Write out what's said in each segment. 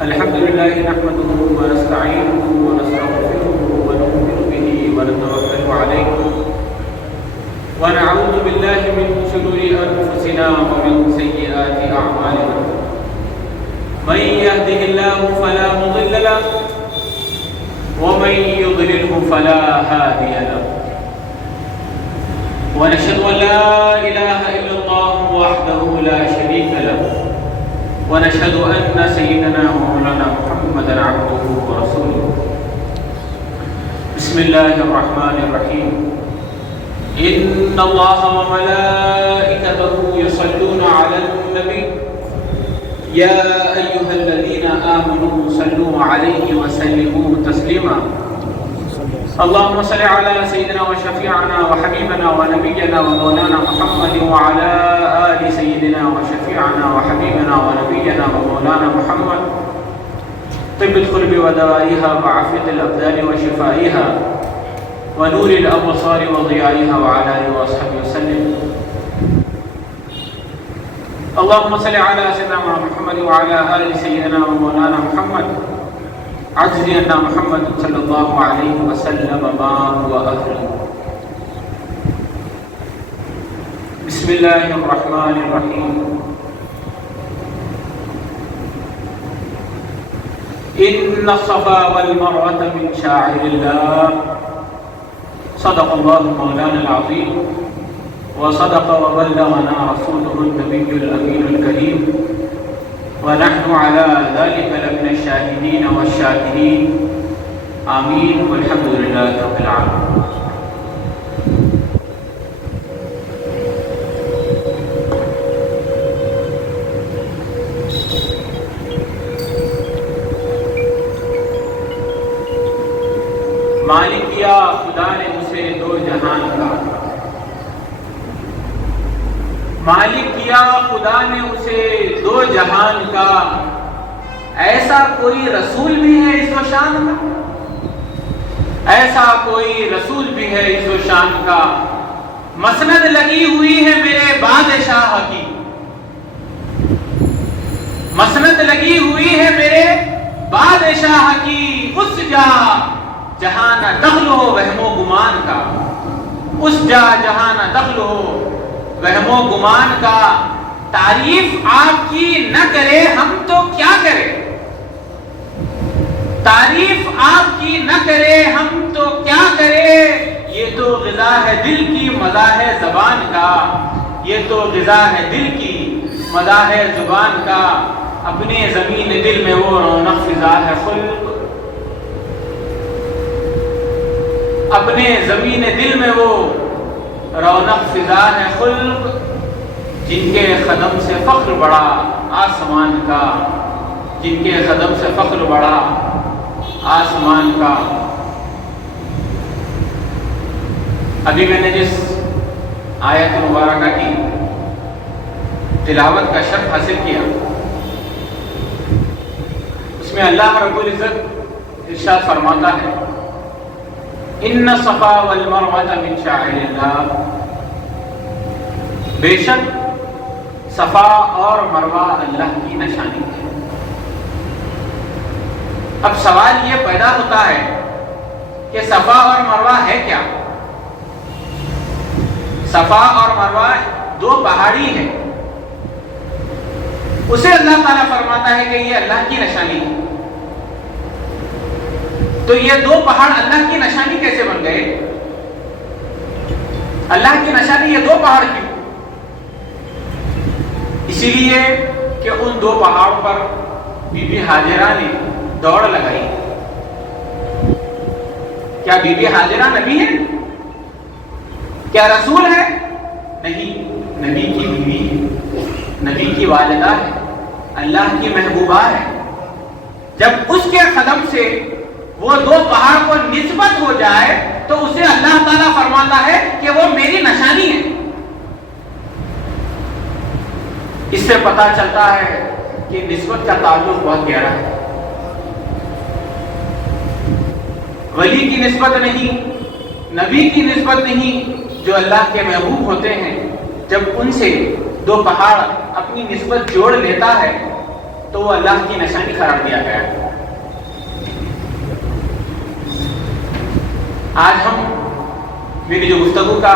الحمد لله نحمده ونستعينه ونستغفره ونؤمن به ونتوكل عليه ونعوذ بالله من شرور أنفسنا ومن سيئات أعمالنا من يهده الله فلا مضل له ومن يضلله فلا هادي له ونشهد أن لا إله إلا الله وحده لا شريك له ونشهد أن سيدنا ومولانا محمدا عبده ورسوله بسم الله الرحمن الرحيم إن الله وملائكته يصلون على النبي يا أيها الذين آمنوا صلوا عليه وسلموا تسليما اللهم صل على سيدنا وشفيعنا وحبيبنا ونبينا ومولانا محمد وعلى آل سيدنا وشفيعنا وحبيبنا ونبينا ومولانا محمد طب القلوب ودوائها وعافية الأبدان وشفائها ونور الأبصار وضيائها وعلى آله وصحبه وسلم اللهم صل على سيدنا محمد وعلى آل سيدنا ومولانا محمد عجزي أن محمد صلى الله عليه وسلم ما هو أهله بسم الله الرحمن الرحيم إن الصفا والمروة من شعائر الله صدق الله مولانا العظيم وصدق وبلغنا رسوله النبي الأمين الكريم ونحن على ذلك لمن الشاهدين والشاكرين آمين والحمد لله رب العالمين مالک کیا خدا نے اسے دو جہان کا مالک کیا خدا نے اسے دو جہان کا ایسا کوئی رسول بھی ہے عز و شان کا ایسا کوئی رسول بھی ہے عز و شان کا مسند لگی ہوئی ہے میرے بادشاہ کی مسند لگی ہوئی ہے میرے بادشاہ کی اس جا جہاں نہ دخل ہو وہم و گمان کا اس جا جہاں نہ دخل ہو وہم و گمان کا تعریف آپ کی نہ کرے ہم تو کیا کریں تعریف آپ کی نہ کرے ہم تو کیا کریں یہ تو غذا ہے دل کی مزہ ہے زبان کا یہ تو غذا ہے دل کی مزہ ہے زبان کا اپنے زمین دل میں وہ رونق فضا ہے خلق اپنے زمین دل میں وہ رونق فضا ہے خلق جن کے قدم سے فخر بڑا آسمان کا جن کے قدم سے فخر بڑا آسمان کا ابھی میں نے جس آیت مبارکہ کی تلاوت کا شرف حاصل کیا اس میں اللہ رب العزت ارشاد فرماتا ہے ان الصفا والمروہ من شعائر اللہ بے شک صفا اور مروہ اللہ کی نشانی ہے اب سوال یہ پیدا ہوتا ہے کہ صفا اور مروہ ہے کیا صفا اور مروہ دو پہاڑی ہیں اسے اللہ تعالیٰ فرماتا ہے کہ یہ اللہ کی نشانی ہے تو یہ دو پہاڑ اللہ کی نشانی کیسے بن گئے اللہ کی نشانی یہ دو پہاڑ کیوں اسی لیے کہ ان دو پہاڑوں پر بی بی ہاجرہ نے دوڑ لگائی کیا بی بی ہاجرہ نبی ہے کیا رسول ہے نہیں نبی کی بیوی ہے نبی کی والدہ ہے اللہ کی محبوبہ ہے جب اس کے قدم سے وہ دو پہاڑ کو نسبت ہو جائے تو اسے اللہ تعالیٰ فرماتا ہے کہ وہ میری نشانی ہے اس سے پتہ چلتا ہے کہ نسبت کا تعلق بہت گہرا ہے ولی کی نسبت نہیں نبی کی نسبت نہیں جو اللہ کے محبوب ہوتے ہیں جب ان سے دو پہاڑ اپنی نسبت جوڑ لیتا ہے تو وہ اللہ کی نشانی قرار دیا گیا ہے۔ آج ہم میری جو گفتگو کا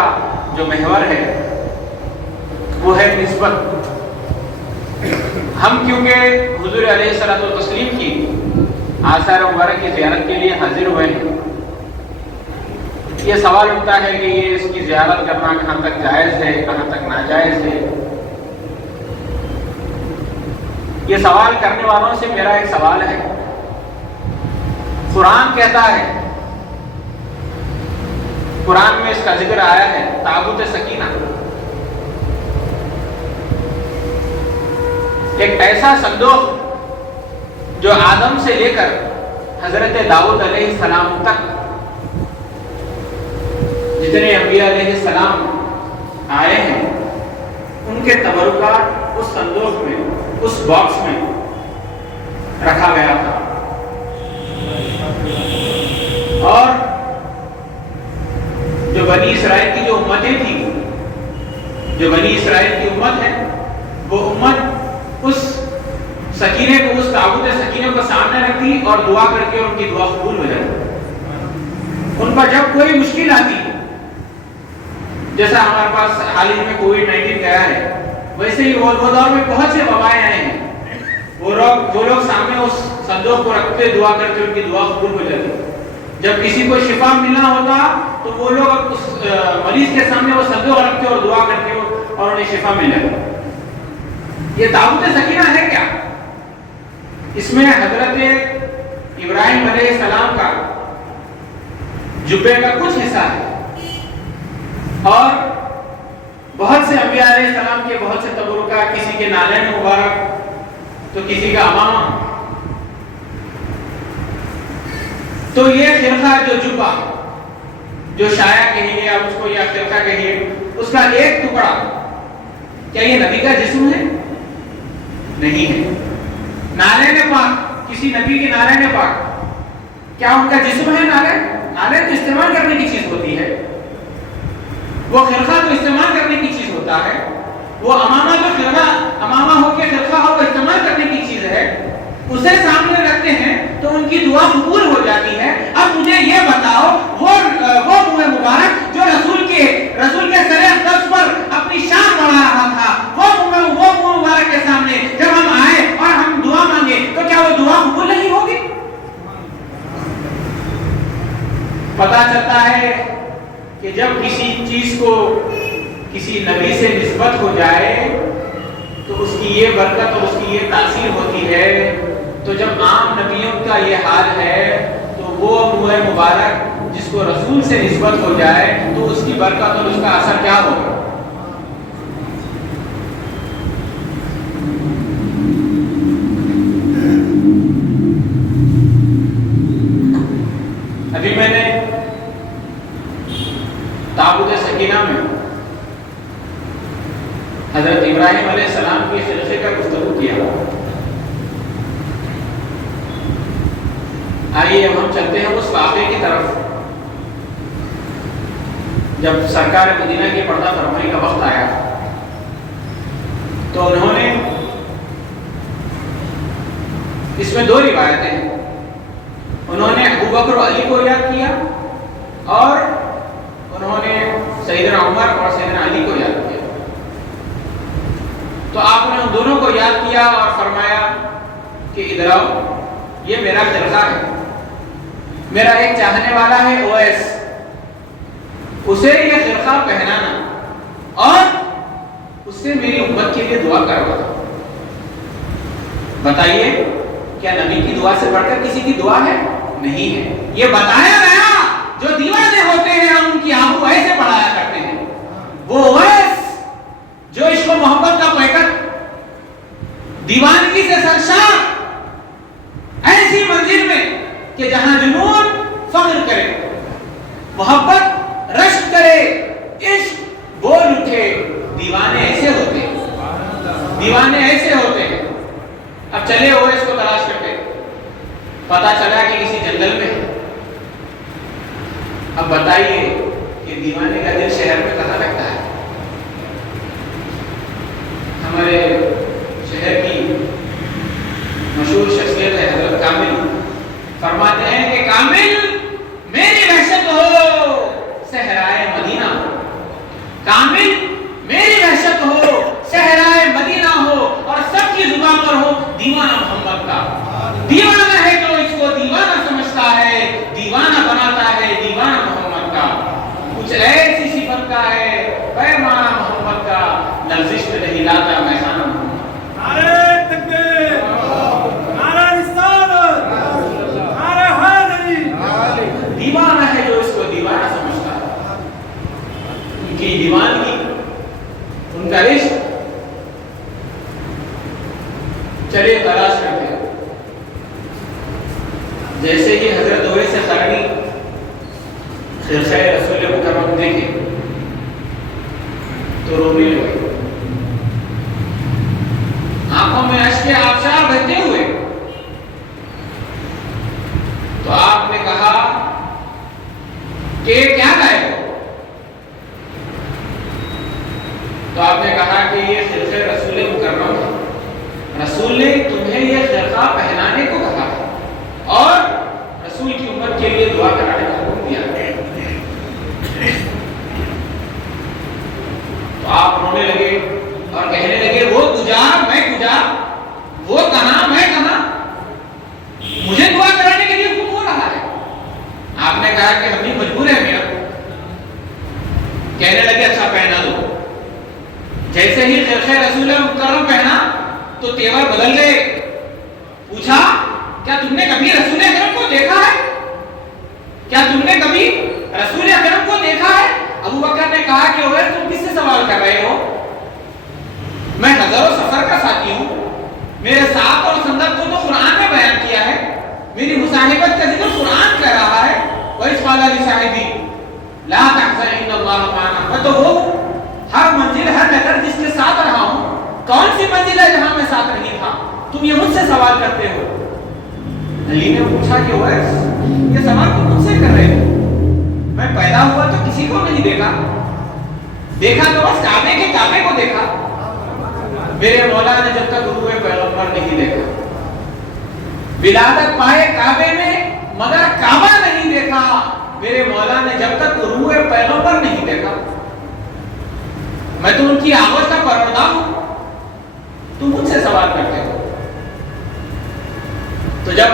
جو محور ہے وہ ہے نسبت۔ ہم کیونکہ حضور علیہ الصلوۃ والتسلیم کی آثار مبارک کی زیارت کے لیے حاضر ہوئے ہیں، یہ سوال اٹھتا ہے کہ یہ اس کی زیارت کرنا کہاں تک جائز ہے، کہاں تک ناجائز ہے۔ یہ سوال کرنے والوں سے میرا ایک سوال ہے، قرآن کہتا ہے، قرآن میں اس کا ذکر آیا ہے، تابوت سکینہ، ایک ایسا صندوق جو آدم سے لے کر حضرت داؤد علیہ السلام تک جتنے انبیاء علیہ السلام آئے ہیں ان کے تبرکات اس صندوق میں، اس باکس میں رکھا گیا تھا۔ اور جو بنی اسرائیل کی جو امتیں تھیں، جو بنی اسرائیل کی امت ہے، وہ امت اس سکینے کو، اس تابوت سکینے کو سامنے رکھتی اور دعا کر کے ان کی دعا قبول ہو جاتی۔ ان پر جب کوئی مشکل آتی، جیسا ہمارے پاس حال ہی میں کووڈ-19 گیا ہے، ویسے ہی وہ دور میں بہت سے وبائیں آئے ہیں، وہ لوگ سامنے اس صندوق کو رکھتے، دعا کرتے، ان کی دعا قبول ہو جاتی۔ جب کسی کو شفا ملنا ہوتا تو وہ لوگ اس مریض کے سامنے وہ صندوق رکھتے اور دعا کرتے اور انہیں شفا مل جاتی۔ یہ تابوت سکینہ ہے کیا؟ اس میں حضرت ابراہیم علیہ السلام کا جبے کا کچھ حصہ ہے، اور بہت سے انبیاء علیہ السلام کے بہت سے تبرکات، کسی کے نالین مبارک تو کسی کا امامہ۔ تو یہ خرقہ، جو جبہ، جو شایہ کہیے آپ اس کو یا خرقہ کہیے، اس کا ایک ٹکڑا، کیا یہ نبی کا جسم ہے؟ نہیں ہے۔ نالین پاک، کسی نبی کے نالین پاک، کیا ان کا جسم ہے نالین؟ نالین تو استعمال کرنے کی چیز ہوتی ہے، وہ خرقہ تو استعمال کرنے کی چیز ہوتا ہے، وہ امامہ جو خرقہ امامہ ہو کے خرقہ ہو وہ استعمال کرنے کی چیز ہے، اسے سامنے رکھتے ہیں تو ان کی دعا قبول ہو جاتی ہے۔ اب مجھے یہ بتاؤ، وہ منہ مبارک جو رسول کے سر اقدس پر اپنی شان بڑھا رہا تھا، وہ منہ مبارک کے سامنے جب ہم آئے اور ہم دعا مانگے تو کیا وہ دعا قبول نہیں ہوگی؟ پتہ چلتا ہے کہ جب کسی چیز کو کسی نبی سے نسبت ہو جائے تو اس کی یہ برکت اور اس کی یہ تاثیر ہوتی ہے۔ تو جب عام نبیوں کا یہ حال ہے تو وہ منہ مبارک جس کو رسول سے نسبت ہو جائے تو اس کی برکت اور اس کا اثر کیا ہوگا؟ ابھی میں نے تابوت سکینہ میں حضرت ابراہیم علیہ السلام کے خرقے کا گفتگو کیا۔ آئیے اب ہم چلتے ہیں اس واقعے کی طرف جب سرکار مدینہ کی پردہ فرمائی کا وقت آیا تو انہوں نے، اس میں دو روایتیں ہیں، انہوں نے ابو بکر و علی کو یاد کیا اور انہوں نے سیدنا عمر اور سیدنا علی کو یاد کیا۔ تو آپ نے ان دونوں کو یاد کیا اور فرمایا کہ ادھر آؤ، یہ میرا خرقہ ہے، میرا ایک چاہنے والا ہے اویس، اسے یہ خرقہ پہنانا اور اس سے میری امت کے لیے دعا کروانا۔ بتائیے کیا نبی کی دعا سے بڑھ کر کسی کی دعا ہے؟ نہیں ہے۔ یہ بتایا گیا جو دیوانے ہوتے ہیں ہم ان کی آبرو ایسے بڑھایا کرتے ہیں، وہ اویس جو عشق و محبت کا پیکر، دیوانگی سے سرشار، ایسی منزل میں کہ جہاں جنون فخر کرے، محبت رشک کرے، عشق بول اٹھے، دیوانے ایسے ہوتے ہیں، دیوانے ایسے ہوتے ہیں۔ اب چلے ہوئے اس کو تلاش کرتے، پتا چلا کہ کسی جنگل میں۔ اب بتائیے کہ دیوانے کا دل شہر میں کہاں لگتا ہے؟ ہمارے شہر کی شخصیت ہے حضرت کامل، فرماتے ہیں کہ کامل میری وحشت ہو صحرائے مدینہ، کامل میری وحشت ہو صحرائے مدینہ ہو، اور سب کی زبان پر ہو دیوانہ محمد کا۔ دیوانہ ہے جو اس کو دیوانہ سمجھتا ہے، دیوانہ بناتا ہے دیوانہ محمد کا۔ کچھ ایسی صفت کا ہے پیمانہ محمد کا، لفظش پہ نہیں لاتا میخانہ محمد۔ نعرہ تکبیر، نعرہ رسالت، نعرہ حیدری۔ دیوانہ ہے جو اس کو دیوانہ سمجھتا ہے، ان کی دیوانگی، ان کا عشق چلے تلاش کرتے ہیں۔ جیسے ہی حضرت اویس قرنی خرخہ رسول مکرم دیکھے تو رونے لگے، آنکھوں میں اشک آبشار بہتے ہوئے۔ تو آپ نے کہا کہ کیا گائے ہو؟ تو آپ نے کہا کہ یہ خرخہ رسول مکرم ہے، رسول نے تمہیں یہ خرقہ پہنانے کو کہا ہے اور رسول کی امت کے لیے دعا کرانے کا حکم دیا ہے۔ تو آپ رونے لگے اور کہنے لگے وہ تجا میں کجا، وہ کہاں میں کہاں، مجھے دعا کرانے کے لیے حکم ہو رہا ہے۔ آپ نے کہا کہ ہم بھی مجبور ہیں میاں۔ کہنے لگے اچھا پہنا دو۔ جیسے ہی خرقہ رسول مکرم پہنا تو تیور بدل گئے۔ پوچھا کیا تم نے کبھی رسول اکرم کو دیکھا ہے؟ کیا تم نے کبھی رسول اکرم کو دیکھا ہے؟ ابو بکر نے کہا کہ اویس تم کس سے سوال کر رہے ہو؟ میں حضر و سفر کا ساتھی ہوں، میرے ساتھ اور سندر کو تو قرآن نے بیان کیا ہے، میری مصاحبت کا ذکر قرآن کہہ رہا ہے۔ وَإِذْ قَالَ لِصَاحِبِهِ لَا تَحْزَنْ إِنَّ اللَّهَ مَعَنَا۔ میں تو وہ ہر منزل ہر نگر جس کے ساتھ رہا ہوں، کون سی منزل ہے جہاں میں ساتھ نہیں تھا؟ تم یہ مجھ سے سوال کرتے ہو۔ علی نے پوچھا کہ اویس یہ سوال تم مجھ سے کر رہے ہو؟ میں پیدا ہوا تو کسی کو نہیں دیکھا، دیکھا تو بس کعبے کو دیکھا۔ میرے مولا نے جب تک روح پیغمبر نہیں دیکھا، ولادت پائے کعبے میں مگر کعبہ نہیں دیکھا۔ میرے مولا نے جب تک روح پیغمبر نہیں دیکھا۔ میں تو ان کی آواز کا پروردہ ہوں، تم مجھ سے سوال کرتے ہو۔ تو جب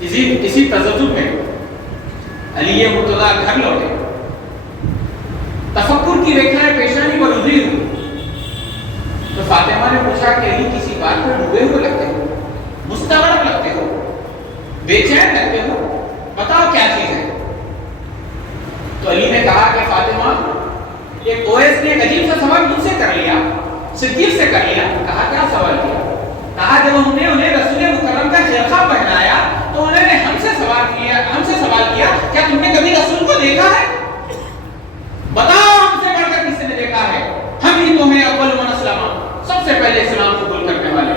اسی تذبذب میں علی مرتضیٰ گھر لوٹے، تفکر کی ریکھائیں پیشانی پر ادھری ہوئی، تو فاطمہ نے پوچھا کہ علی کسی بات پر ڈوبے ہوئے لگتے ہو، مستغرب لگتے ہو، بے چین لگتے ہو، بتاؤ کیا چیز ہے؟ تو علی نے کہا کہ فاطمہ ایک اویس نے ایک عجیب سا سوال مجھ سے کر لیا، صدیق سے کر لیا۔ کہا کیا سوال کیا؟ کہا جب ہم نے انہیں رسول مکرم کا خرقہ پہنایا تو انہوں نے ہم سے سوال کیا کیا تم نے کبھی رسول کو دیکھا ہے؟ بتاؤ ہم سے بڑھ کر کسی نے دیکھا ہے؟ ہم ہی تو ہیں اول من اسلم، سب سے پہلے اسلام قبول کرنے والے۔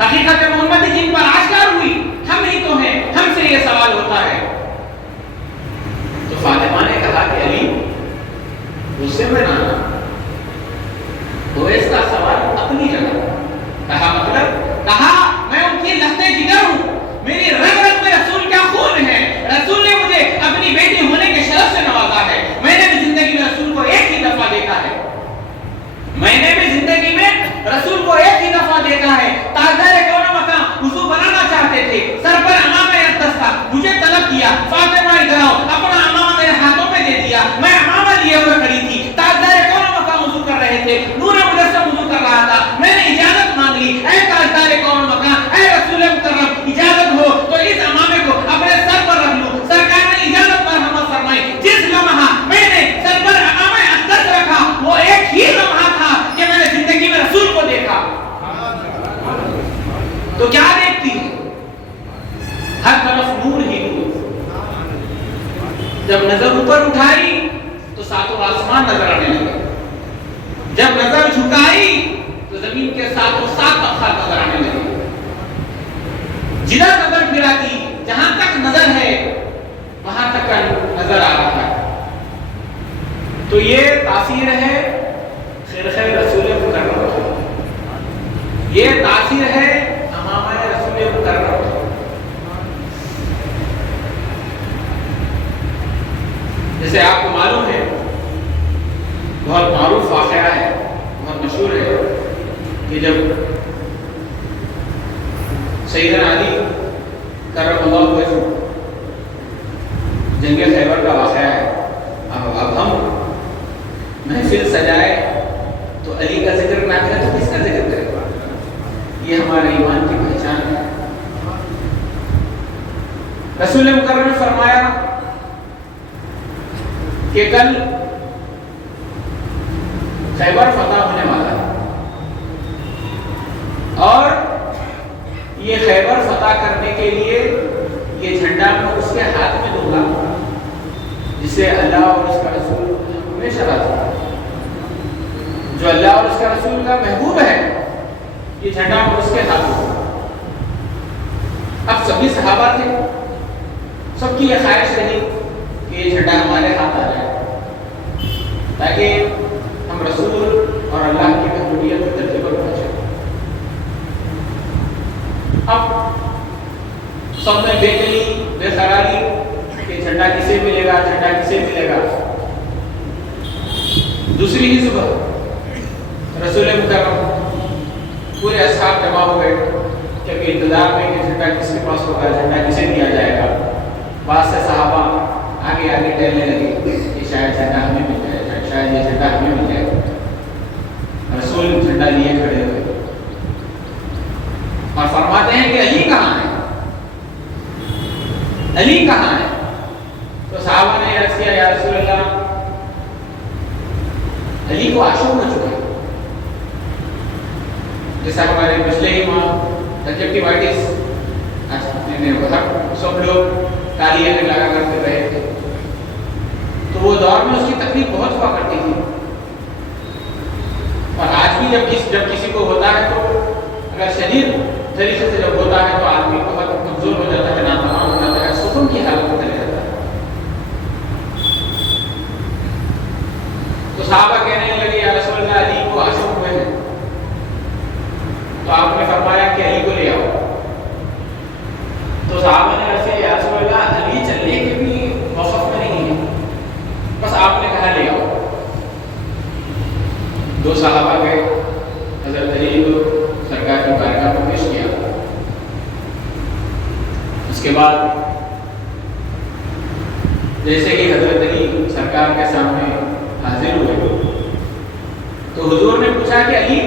حقیقت محمد جن پر آشکار ہوئی ہم ہی تو ہیں، ہم سے یہ سوال ہوتا ہے۔ تو فاطمہ نے کہا کہ علی غصے میں نہ آنا، اویس کا سوال اپنی جگہ۔ کہا مطلب؟ کہا میں ان کی لخت جگر ہوں، میری رگ رگ میں رسول کا خون ہے، رسول نے مجھے اپنی بیٹی ہونے کے شرف سے نوازا ہے، میں نے بھی زندگی میں رسول کو ایک ہی دفعہ دیکھا ہے، میں نے بھی زندگی میں رسول کو ایک ہی دفعہ دیکھا ہے۔ تاجدار کون مقام وضو بنانا چاہتے تھے، سر پر امامہ اقدس تھا، مجھے طلب کیا فاطمہ ادھر آؤ، اپنا امامہ میرے ہاتھوں میں دے دیا، میں امامہ لیے ہوئے کھڑی تھی، تاجدار کون مقام وضو کر رہے تھے، نور مجسم وضو کر رہا تھا، میں نے اجازت مانگ لی، اے تاجدار کون مقام، اے رسول مکرم اجازت ہو تو اس امامے کو اپنے سر پر رکھ لوں۔ سرکار نے اجازت مرحمت فرمائی، جس لمحہ میں نے سر پر امامہ اقدس رکھا وہ ایک ہی لمحہ تھا کہ میں نے زندگی میں رسول کو دیکھا۔ تو کیا دیکھتی ہے؟ ہر طرف نور ہی نور۔ جب نظر اوپر اٹھائی تو ساتوں آسمان نظر آنے لگے، جب نظر جھکائی تو زمین کے ساتوں سات طبقات نظر آنے لگے، جدھر نظر پھراتی جہاں تک نظر ہے وہاں تک نظر آ رہا ہے۔ تو یہ تاثیر ہے خرقہ رسول مکرم کی، یہ تاثیر ہے امامہ رسول مکرم رسول مکرم نے فرمایا کہ کل خیبر فتح ہونے والا ہے اور یہ خیبر فتح کرنے کے لیے یہ جھنڈا میں اس کے ہاتھ میں دوں گا جسے اللہ اور اس کا رسول ہمیشہ رہتا ہے، جو اللہ اور اس کا رسول کا محبوب ہے، یہ جھنڈا میں اس کے ہاتھ دوں گا۔ اب سبھی صحابہ تھے، سب کی یہ خواہش رہی کہ یہ جھنڈا ہمارے ہاتھ آ جائے تاکہ ہم رسول اور اللہ کی محبوبیت کے درجے پر پہنچے۔ اب سب میں بے دلی بے قراری کہ جھنڈا کسے ملے گا، جھنڈا کسے ملے گا۔ دوسری ہی صبح رسول مکرم پورے اصحاب جمع ہو گئے کہ انتظار میں کہ جھنڈا کس کے پاس ہوگا، جھنڈا کسے دیا جائے گا۔ بعض سے صحابہ آگے آگے ٹہلنے لگے کہ شاید جھنڈا ہمیں مل جائے، شاید یہ جھنڈا ہمیں مل جائے۔ رسول جھنڈا لیے کھڑے ہوئے اور فرماتے ہیں کہ علی کہاں ہے، علی کہاں ہے؟ تو صحابہ نے عرض کیا یا رسول اللہ علی کو عاشق ہو چکا ہے، جیسا ہمارے پچھلے ہی ماہ کنجکٹیوائٹس سب لوگ کالی عینک لگا کرتے رہے تھے، تو وہ دور میں اس کی تکلیف بہت ہوا کرتی تھی۔ اور آج بھی جب کسی کو ہوتا ہے تو اگر شدید طریقے سے جب ہوتا ہے تو آدمی بہت کمزور ہو جاتا ہے، ناتمام ہو جاتا ہے، سکون کی حالت میں چلے جاتا ہے۔ تو صحابہ کہنے لگے یا رسول اللہ علی کو عاشق ہوئے ہیں، تو آپ نے فرمایا کہ علی کو لے آؤ۔ تو صحابہ نے ایسے یا رسول اللہ علی چلنے کے بھی موقف میں نہیں ہے، بس آپ نے کہا لے آؤ۔ دو صحابہ گئے، حضرت علی کو سرکار کی بارگاہ میں پیش کیا۔ اس کے بعد جیسے کہ حضرت علی سرکار کے سامنے حاضر ہوئے تو حضور نے پوچھا کہ علی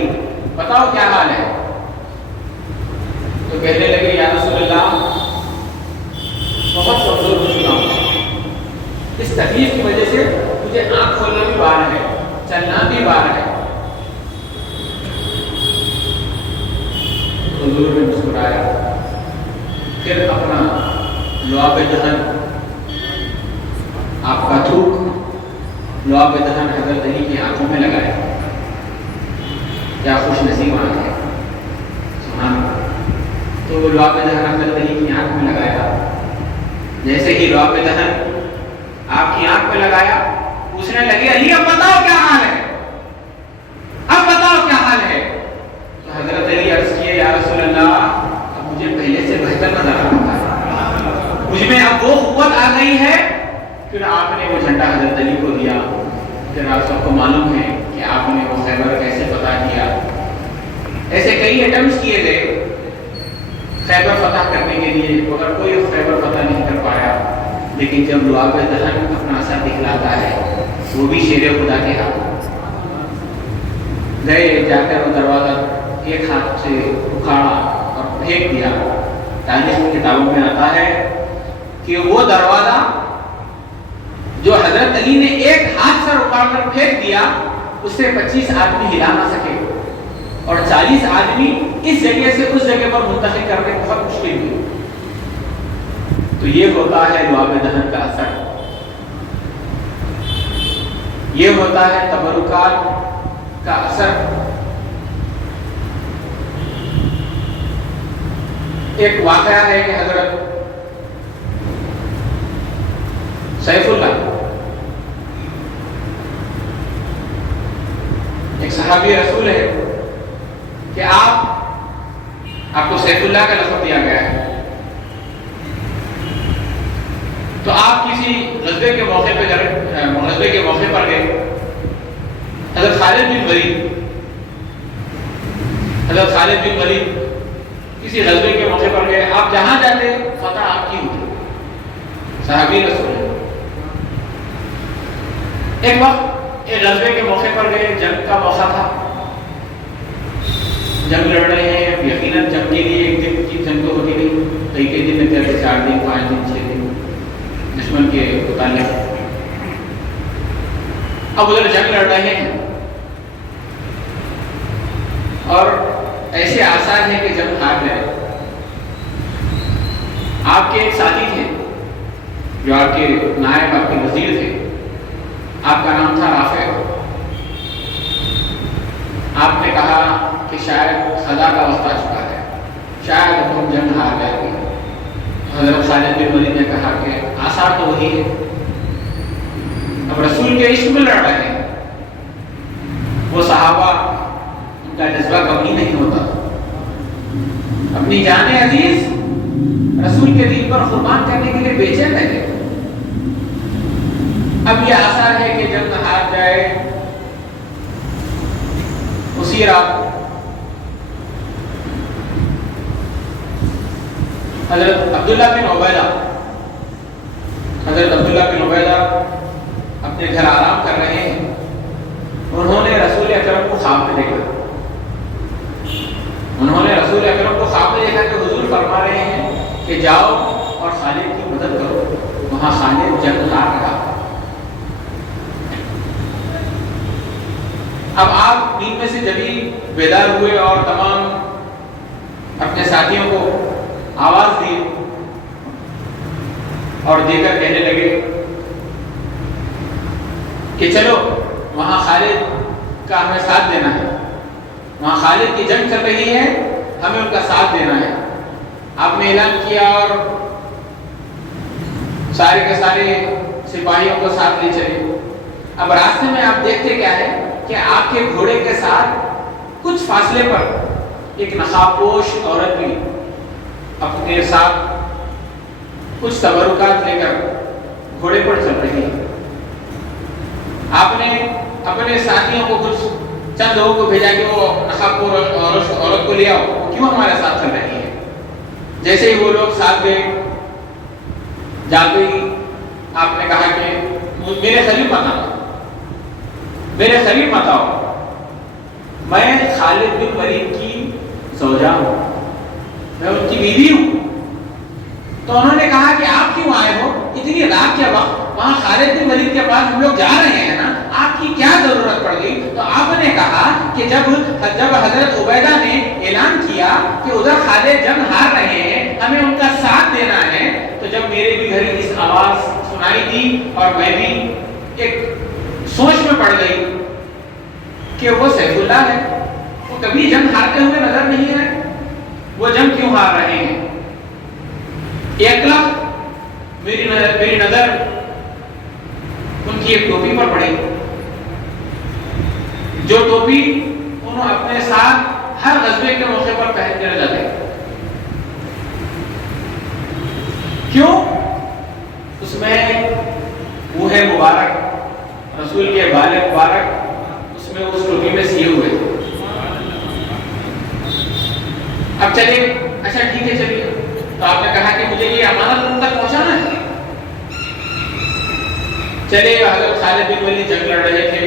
بتاؤ کیا حال ہے؟ تو کہنے لگے یا رسول اللہ بہت کمزور ہو چکا ہوں، اس تکلیف کی وجہ سے مجھے آنکھ کھولنا بھی بار ہے، چلنا بھی بار ہے۔ حضور نے مسکرایا، پھر اپنا لعاب دہن، آپ کا تھوک لعاب دہن حضرت علی کی آنکھوں میں لگایا۔ کیا خوش نصیب آنکھ ہے، سبحان اللہ۔ تو لعاب دہن حضرت علی کی آنکھ میں لگایا، جیسے ہی لعاب دہن آپ کی آنکھ میں لگایا پوچھنے لگے علی اب بتاؤ کیا حال ہے، اب بتاؤ کیا حال ہے؟ تو حضرت علی عرض کیے یا رسول اللہ اب مجھے پہلے سے بہتر نظر آ رہا ہے، مجھ میں اب وہ قوت آ گئی ہے۔ پھر آپ نے وہ جھنڈا حضرت علی کو دیا۔ پھر آپ سب کو معلوم ہے کہ آپ نے وہ خیبر کیسے فتح کیا۔ ایسے کئی اٹمپٹس کیے گئے خیبر فتح کرنے کے لیے، مگر کوئی خیبر فتح نہیں کر پایا۔ لیکن جب لعاب دہن اپنا اثر دکھلاتا ہے وہ بھی شیر خدا کے ہاتھ گئے، جا کر وہ دروازہ ایک ہاتھ سے اکھاڑا اور پھینک دیا۔ تاریخ کی کتابوں میں آتا ہے کہ وہ دروازہ جو حضرت علی نے ایک ہاتھ سے اکھاڑ کر پھینک دیا اس سے 25 آدمی ہلا نہ سکے اور 40 آدمی اس جگہ سے اس جگہ پر منتقل کرنے بہت مشکل ہوئی۔ تو یہ ہوتا ہے لعاب دہن کا اثر، یہ ہوتا ہے تبرکات کا اثر۔ ایک واقعہ ہے کہ حضرت سیف اللہ ایک صحابی رسول ہے کہ آپ کو سیف اللہ کا لقب دیا گیا ہے، تو آپ کسی غزوے کے موقع پر گئے۔ حضرت خالد بن ولید کسی غزوے کے موقع پر گئے، آپ جہاں جاتے فتح آپ کی ہوتی، صحابی رسول ہے۔ ایک وقت ایک غزوے کے موقع پر گئے، جنگ کا موقع تھا، جنگ لڑ رہے ہیں۔ یقیناً جنگ کے لیے ایک دن کی جنگ تو ہوتی نہیں، کئی دن میں 4 دن 5 دن 6 دشمن کے متعلق. اب ادھر جنگ لڑ رہے ہیں اور ایسے آثار ہیں کہ جنگ ہار گئے. آپ کے ایک ساتھی تھے جو آپ کے نائب، آپ کے وزیر تھے، آپ کا نام تھا رافع. آپ نے کہا کہ شاید خدا کا وقت آ چکا ہے، شاید اب ہم جنگ ہار جائیں گے. حضرت خالد بن ولید نے کہا کہ آثار تو وہی ہے، اب رسول کے عشق میں لڑ رہے ہیں. وہ صحابہ، ان کا جذبہ کم ہی نہیں ہوتا، اپنی جان عزیز رسول کے دین پر قربان کرنے کے لیے بے چین رہے. اب یہ آثار ہے کہ جنگ ہار جائے. اسی رات حضرت عبداللہ بن عبیدہ اپنے گھر آرام کر رہے ہیں. انہوں نے رسول اکرم کو خواب میں دیکھا. کہ حضور فرما رہے ہیں کہ جاؤ اور خالد کی مدد کرو. وہاں خالد جنگ ہار رہا. اب آپ نیند میں سے جبھی بیدار ہوئے اور تمام اپنے ساتھیوں کو آواز دی اور دے کر کہنے لگے کہ چلو وہاں خالد کا ہمیں ساتھ دینا ہے، وہاں خالد کی جنگ چل رہی ہے، ہمیں ان کا ساتھ دینا ہے. آپ نے اعلان کیا اور سارے کے سارے سپاہیوں کو ساتھ لے چلے. اب راستے میں آپ دیکھتے کیا ہے کہ آپ کے گھوڑے کے ساتھ کچھ فاصلے پر ایک نقابپوش عورت بھی اپنے ساتھ کچھ تبرکات لے کر گھوڑے پر چل رہی ہے. آپ نے اپنے ساتھیوں کو کچھ چند لوگوں کو بھیجا کہ وہ نقابپوش عورت کو لے آؤ، کیوں ہمارے ساتھ چل رہی ہے. جیسے ہی وہ لوگ ساتھ گئے، جاتے ہی آپ نے کہا کہ میرے قریب مت آؤ، میں خالد بن ولید کی زوجہ ہوں، میں ان کی بیوی ہوں. تو انہوں نے کہا کہ آپ کیوں آئے ہو اتنی رات کے وقت، وہاں خالد بن ولید کے پاس ہم لوگ جا رہے ہیں نا، آپ کی کیا ضرورت پڑ گئی. تو آپ نے کہا کہ جب حضرت عبیدہ نے اعلان کیا کہ ادھر خالد جنگ ہار رہے ہیں، ہمیں ان کا ساتھ دینا ہے، تو جب میرے بھی گھر اس آواز سنائی دی اور میں بھی ایک سوچ میں پڑ گئی کہ وہ سیف اللہ ہے، وہ کبھی جنگ ہارتے ہوئے نظر نہیں ہے، وہ جنگ کیوں ہار رہے ہیں. ایک لفظ میری نظر ان کی ایک ٹوپی پر پڑی، جو ٹوپی انہوں اپنے ساتھ ہر غزوے کے موقع پر پہنتے رہ جاتے. کیوں؟ اس میں وہ ہے مبارک، رسول کے بال مبارک اس میں اس ٹوپی میں سیے ہوئے تھے. اب چلے، اچھا ٹھیک ہے چلیے. تو آپ نے کہا کہ مجھے یہ امانت ان تک پہنچانا ہے. چلے حضرت خالد بن ولید جنگ لڑ رہے تھے.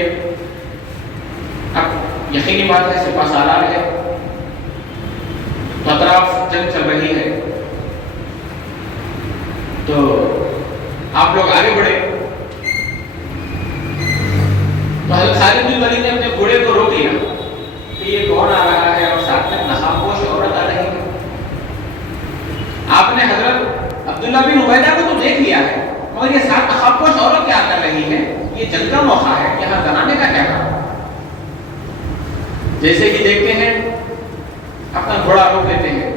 اب یقینی بات ہے سپہ سالار ہے، تو اطراف جنگ چل رہی ہے، تو آپ لوگ آگے بڑھے. تو حضرت خالد بن ولید نے اپنے گھوڑے کو روک لیا کہ یہ کون آ رہا ہے اور ساتھ میں نقابپوش عورت آ رہی ہے. آپ نے حضرت عبداللہ بن عبیدہ کو تو دیکھ لیا ہے، مگر یہ ساتھ نقابپوش عورت کیا کر رہی ہے؟ یہ جنگ کا موقع ہے، یہاں زنانے کا کیا کام. جیسے ہی دیکھتے ہیں اپنا گھوڑا روک لیتے ہیں،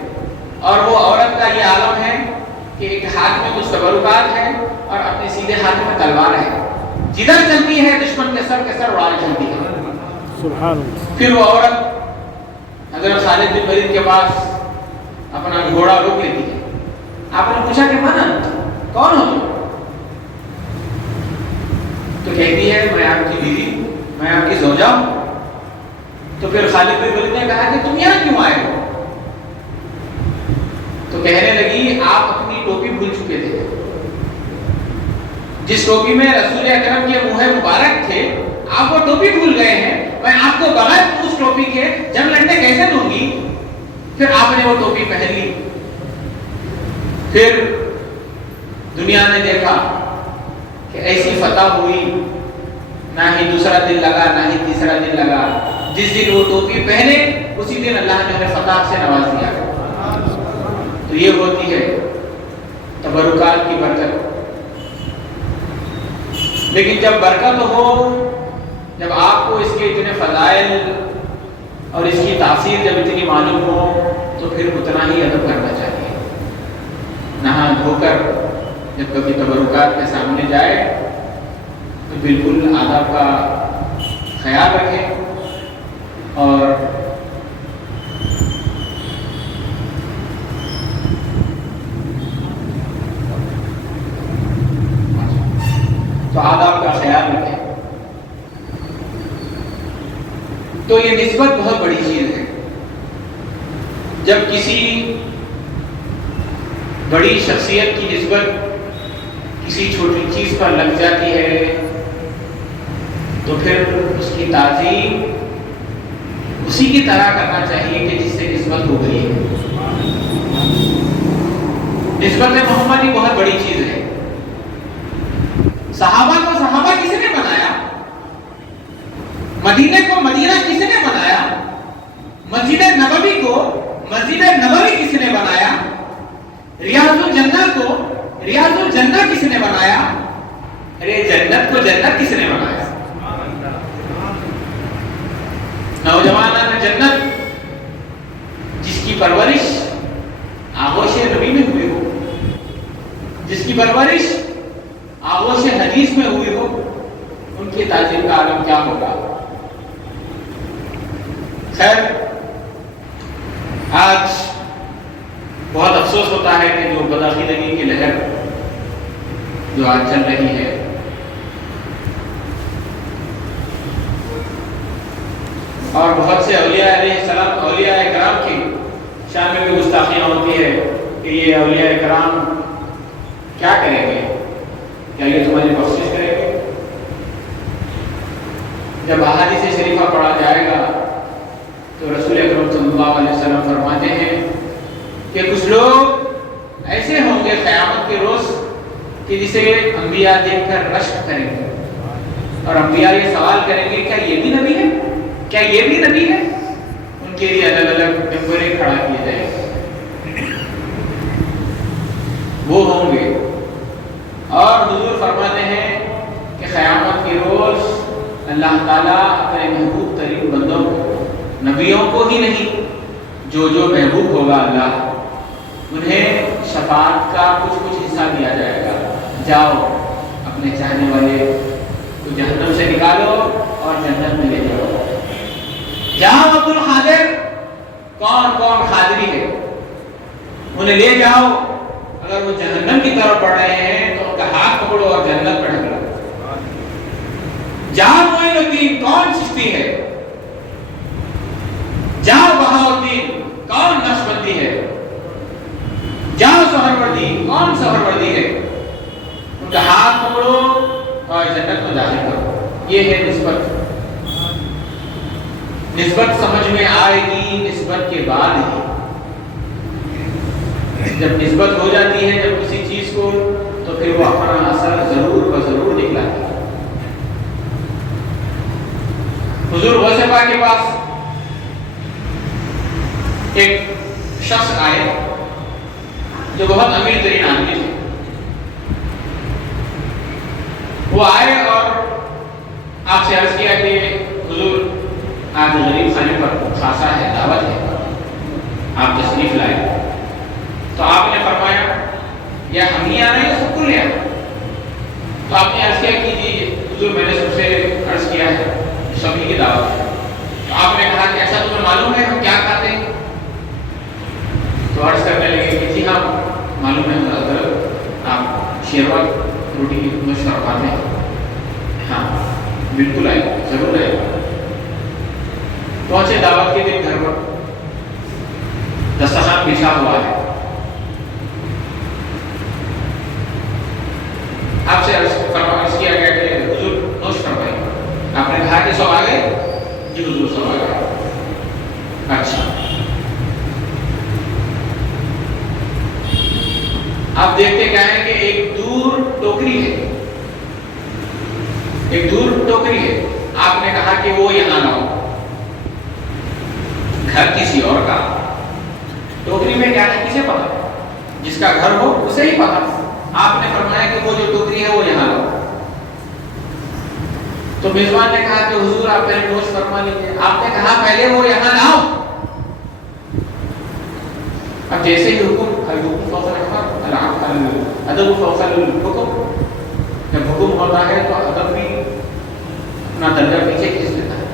اور وہ عورت کا یہ عالم ہے کہ ایک ہاتھ میں کچھ تبرکات ہے اور اپنے سیدھے ہاتھ میں تلوار ہے. جدھر چلتی ہے دشمن کے سر اڑانے چلتی ہے. سبحان اللہ. پھر وہ عورت حضرت خالد بن ولید کے پاس اپنا گھوڑا روک لیتی ہے. آپ نے پوچھا کہ مانا کون ہو تم؟ تو کہتی ہے میں آپ کی بیوی ہوں، میں آپ کی زوجہ ہوں. تو پھر خالد بن ولید نے کہا کہ تم یہاں کیوں آئے ہو؟ تو کہنے لگی آپ اپنی ٹوپی بھول چکے تھے. جس ٹوپی میں رسول اکرم کے منہ مبارک تھے، آپ وہ ٹوپی بھول گئے ہیں. میں آپ کو بغیر اس ٹوپی کے جنگ لڑنے کیسے دوں گی؟ پھر آپ نے وہ ٹوپی پہن لی. پھر دنیا نے دیکھا کہ ایسی فتح ہوئی، نہ ہی دوسرا دن لگا نہ ہی تیسرا دن لگا، جس دن وہ ٹوپی پہنے اسی دن اللہ نے انہیں فتح سے نواز دیا۔ تو یہ ہوتی ہے تبرکات کی برکت۔ لیکن جب برکت ہو، جب آپ کو اس کے اتنے فضائل اور اس کی تاثیر جب اتنی معلوم ہو، تو پھر اتنا ہی ادب کرنا چاہیے۔ نہا دھو کر جب کبھی تبرکات کے سامنے جائے تو بالکل آداب کا خیال رکھیں، اور تو آداب کا خیال رکھیں۔ تو یہ نسبت بہت بڑی چیز ہے۔ جب کسی بڑی شخصیت کی نسبت کسی چھوٹی چیز پر لگ جاتی ہے تو پھر اس کی تعظیم اسی کی طرح کرنا چاہیے کہ جس سے نسبت ہو گئی ہے۔ نسبت محمدی بہت بڑی چیز ہے۔ صحابہ کو صحابہ کس نے بنایا؟ مدینے کو مدینہ کس نے بنایا؟ مسجد نبوی کو مسجد نبوی کس نے بنایا؟ ریاض الجنہ کو ریاض الجنہ کس نے بنایا؟ ارے جنت کو جنت کس نے بنایا؟ نوجوانان جنت جس کی پرورش آغوش نبی میں ہوئی ہو، جس کی پرورش آغوش حدیث میں ہوئی ہو، ان کی تعظیم کا عالم کیا ہوگا؟ خیر، آج بہت افسوس ہوتا ہے کہ جو بدعقیدگی کی لہر جو آج چل رہی ہے، اور بہت سے اولیاء علیہ السلام اولیاء کرام کی شان میں بھی گستاخیاں ہوتی ہے کہ یہ اولیاء کرام کیا کریں گے؟ کیا یہ تمہاری بخشش کریں گے؟ جب احادیث شریفہ پڑھا جائے گا تو رسول اکرم صلی اللہ علیہ وسلم فرماتے ہیں کہ کچھ لوگ ایسے ہوں گے قیامت کے روز کہ جسے انبیاء دیکھ کر رشک کریں گے، اور انبیاء یہ سوال کریں گے کیا یہ بھی نبی ہے؟ کیا یہ بھی نبی ہے؟ ان کے لیے الگ الگ ممبریں کھڑا کیے جائیں گے، وہ ہوں گے۔ اور حضور فرماتے ہیں کہ قیامت کے روز اللہ تعالیٰ اپنے محبوب ترین بندوں کو، نبیوں کو ہی نہیں، جو محبوب ہوگا اللہ، انہیں شفاعت کا کچھ حصہ دیا جائے گا۔ جاؤ اپنے چاہنے والے کو جہنم سے نکالو اور جنت میں لے جاؤ۔ جاؤ عبد القادر، کون قادری ہے، انہیں لے جاؤ، اگر وہ جہنم کی طرف بڑھ رہے ہیں تو ان کا ہاتھ پکڑو اور جنت میں ڈھکو۔ جاؤ معین الدین، کون چشتی ہے، جاؤ بہاؤالدین، کون نقشبندی ہے، جاؤ سہروردی، کون سہروردی ہے، ان کا ہاتھ پکڑو اور جنت میں داخل کرو۔ یہ ہے نسبت۔ نسبت سمجھ میں آئے گی نسبت کے بعد ہی۔ جب نسبت ہو جاتی ہے جب کسی چیز کو، تو پھر وہ اپنا اثر ضرور ضرور نکلاتی ہے۔ حضور غوث پاک کے پاس ایک شخص آئے جو بہت امیر ترین آدمی تھے۔ وہ آئے اور آپ سے عرض کیا کہ حضور آج غریب خانے پر خاصا ہے، دعوت ہے، آپ تشریف لائے۔ تو آپ نے فرمایا یا ہم ہی آنا ہے سب کو لے آنا؟ تو آپ نے عرض کیا کہ جی حضور میں نے سب سے عرض کیا ہے سبھی کی دعوت ہے۔ تو آپ نے کہا کہ ایسا تمہیں معلوم ہے ہم کیا کھاتے ہیں؟ تو عرض کرنے لگے کہ جی ہاں معلوم ہے حضرت، آپ شیروا روٹی کی نوش فرماتے ہیں۔ ہاں بالکل آئے، ضرور آئے۔ پہنچے دعوت کے دن گھر پر، دسترخوان بچھا ہوا ہے۔ آپ سے عرض کیا گیا کہ حضور نوش فرمائیں۔ آپ نے کہا کہ سب آ گئے؟ جی حضور سب آ گئے۔ اچھا، آپ دیکھتے کیا ہے کہ ایک دور ٹوکری ہے، ایک دور ٹوکری ہے، آپ نے کہا کہ وہ یہاں لاؤ، گھر کسی اور کا، ٹوکری میں کیا ہے کسے پتا؟ جس کا گھر ہو اسے ہی پتا۔ آپ نے فرمایا کہ وہ جو ٹوکری ہے وہ یہاں لاؤ۔ تو میزبان نے کہا کہ حضور آپ پہلے نوش فرما لیجیے۔ آپ نے کہا پہلے وہ یہاں لاؤ۔ اب جیسے ہی حکم، الحکم فوق الامر، الادب فوق الحکم، جب حکم ہوتا ہے تو ادب بھی اپنا درجہ پیچھے کھینچ لیتا ہے۔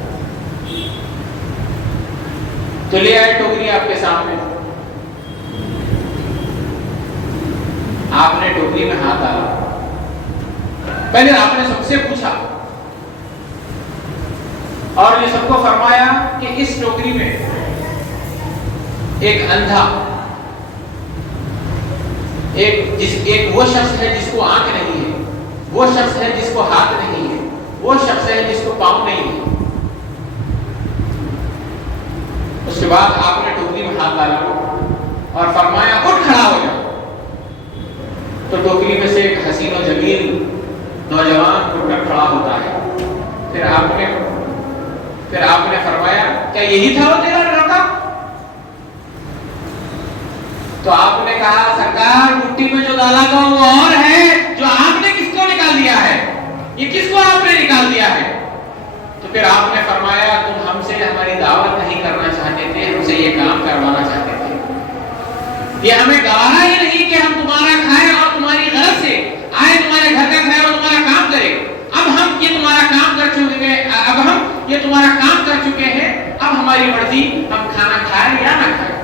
تو لے آئے ٹوکری آپ کے سامنے، آپ نے ٹوکری میں ہاتھ ڈالا، پہلے آپ نے سب سے پوچھا اور یہ سب کو فرمایا کہ اس ٹوکری میں ایک اندھا، ایک وہ شخص ہے جس کو آنکھ نہیں ہے، وہ شخص ہے جس کو ہاتھ نہیں ہے، وہ شخص ہے جس کو پاؤں نہیں ہے۔ اس کے بعد آپ نے ٹوکری میں ہاتھ ڈالا اور فرمایا اٹھ کھڑا ہو جا۔ تو ٹوکری میں سے ایک حسین و جمیل نوجوان اٹھ کر کھڑا ہوتا ہے۔ پھر آپ نے فرمایا کیا یہی تھا وہ تیرا لڑکا؟ تو آپ نے کہا سرکار مٹی میں جو ڈالا تھا وہ اور ہے، جو آپ نے کس کو نکال دیا ہے، یہ کس کو آپ نے نکال دیا ہے؟ تو پھر آپ نے فرمایا تم ہم سے ہماری دعوت نہیں کرنا چاہتے تھے، ہم سے یہ کام کروانا چاہتے تھے، یہ ہمیں گوارا ہی نہیں کہ ہم تمہارا کھائیں اور تمہاری غرض سے آئے، تمہارے گھر کا کھائے اور تمہارا کام کرے۔ اب ہم یہ تمہارا کام کر چکے ہیں، اب ہماری مرضی ہم کھانا کھائیں یا نہ کھائیں۔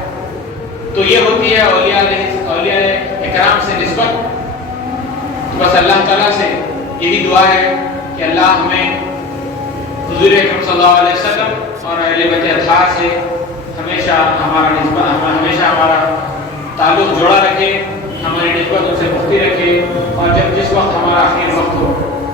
تو یہ ہوتی ہے اولیاء اکرام سے نسبت۔ بس اللہ تعالیٰ سے یہی دعا ہے کہ اللہ ہمیں حضور اکرم صلی اللہ علیہ وسلم اور اہل بیت اطہار سے ہمیشہ ہمارا تعلق جوڑا رکھے، ہماری نسبت ان سے پختہ رکھے، اور جس وقت ہمارا آخری وقت ہو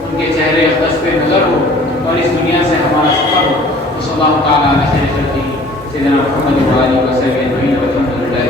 ان کے چہرے اقدس پہ نظر ہو اور اس دنیا سے ہمارا سفر ہو۔ صلی اللہ تعالیٰ علیہ وسلم سیدنا محمد و آلہ وصحبہ اجمعین والحمد للہ۔